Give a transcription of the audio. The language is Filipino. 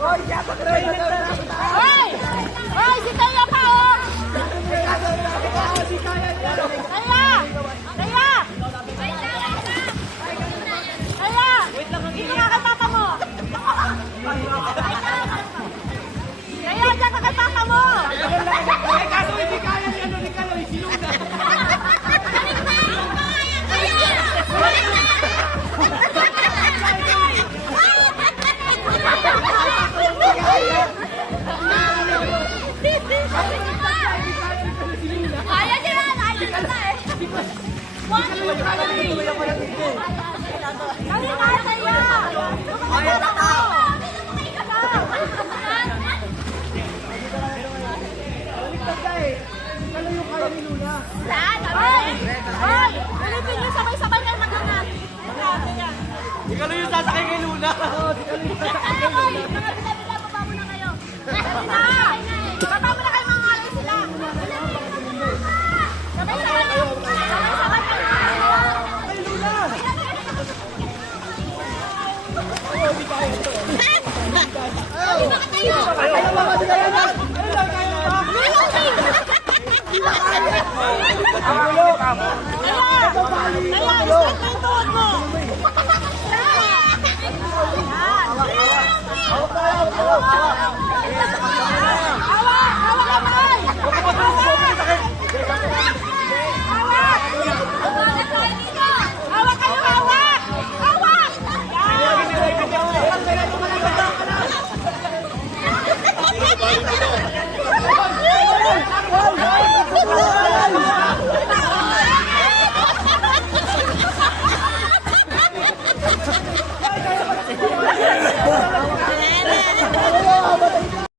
Hoy! Hoy, si Taya pa, oh! Taya! Taya! Taya! Dito ka kay papa mo! Taya, dyan ka kay papa mo! Kaso hindi kaya ni ano ni Kaloy, sinuna. Kaya nila, kaya nila eh. Kami kaya sa'yo. Kaya na ako. Saan? Hoy! Hoy! Alipin niyo sabay-sabay kayo mag-angat. Si Kaloy yung sasakay kay Luna. Ay, hoy! Mga bila-bila, baba mo na kayo. Dali na!